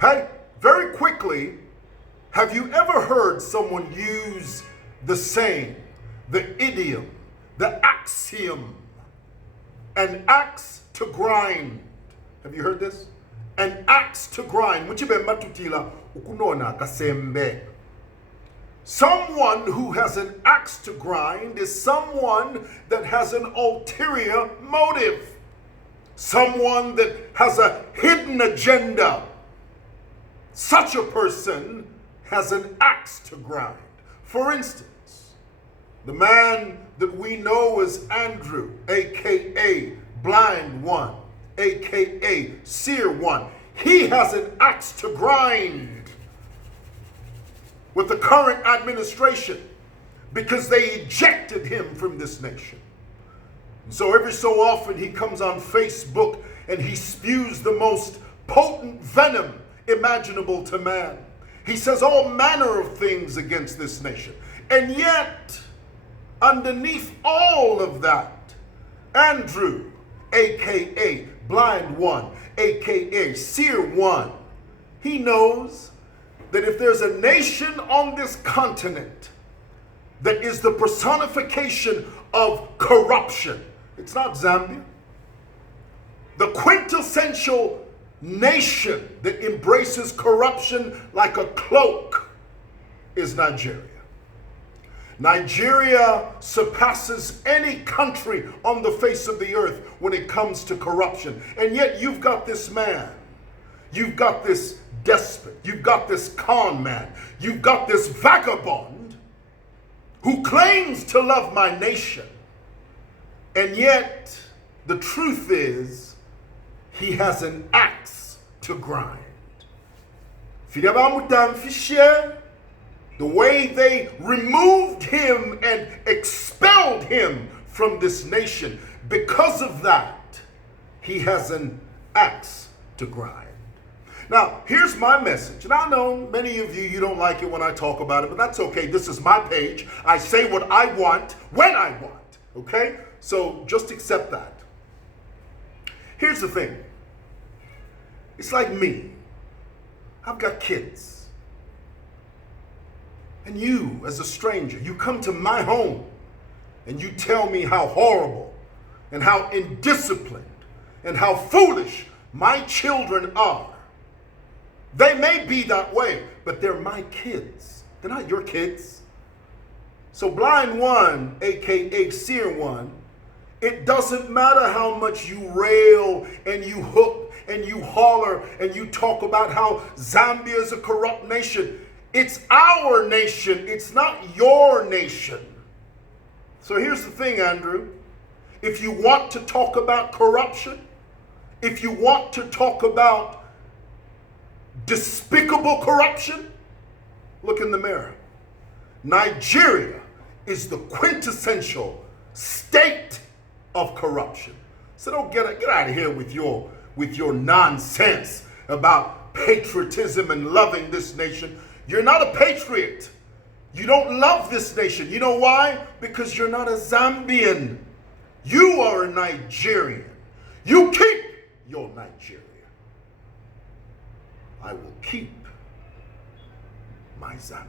Hey, very quickly, have you ever heard someone use the saying, the idiom, the axiom, an axe to grind? Have you heard this? An axe to grind. Muchibe matutila ukunona kasembe. Someone who has an axe to grind is someone that has an ulterior motive. Someone that has a hidden agenda. Such a person has an axe to grind. For instance, the man that we know as Andrew, aka Blind One, aka Seer One, he has an axe to grind with the current administration because they ejected him from this nation. And so every so often he comes on Facebook and he spews the most potent venom imaginable to man. He says all manner of things against this nation. And yet, underneath all of that, Andrew, aka Blind One, aka Seer One, he knows that if there's a nation on this continent that is the personification of corruption, it's not Zambia. The quintessential nation that embraces corruption like a cloak is Nigeria. Nigeria surpasses any country on the face of the earth when it comes to corruption. And yet you've got this man, you've got this despot, you've got this con man, you've got this vagabond who claims to love my nation. And yet the truth is he has an axe to grind. The way they removed him and expelled him from this nation, because of that, he has an axe to grind. Now, here's my message. And I know many of you, you don't like it when I talk about it, but that's okay. This is my page. I say what I want when I want, okay? So just accept that. Here's the thing. It's like me. I've got kids. And you, as a stranger, you come to my home and you tell me how horrible and how indisciplined and how foolish my children are. They may be that way, but they're my kids. They're not your kids. So Blind One, aka Seer One, it doesn't matter how much you rail and you hook and you holler and you talk about how Zambia is a corrupt nation. It's our nation. It's not your nation. So here's the thing, Andrew. If you want to talk about corruption, if you want to talk about despicable corruption, look in the mirror. Nigeria is the quintessential state of corruption. So don't get out of here with your nonsense about patriotism and loving this nation. You're not a patriot. You don't love this nation. You know why? Because you're not a Zambian. You are a Nigerian. You keep your Nigeria. I will keep my Zambia.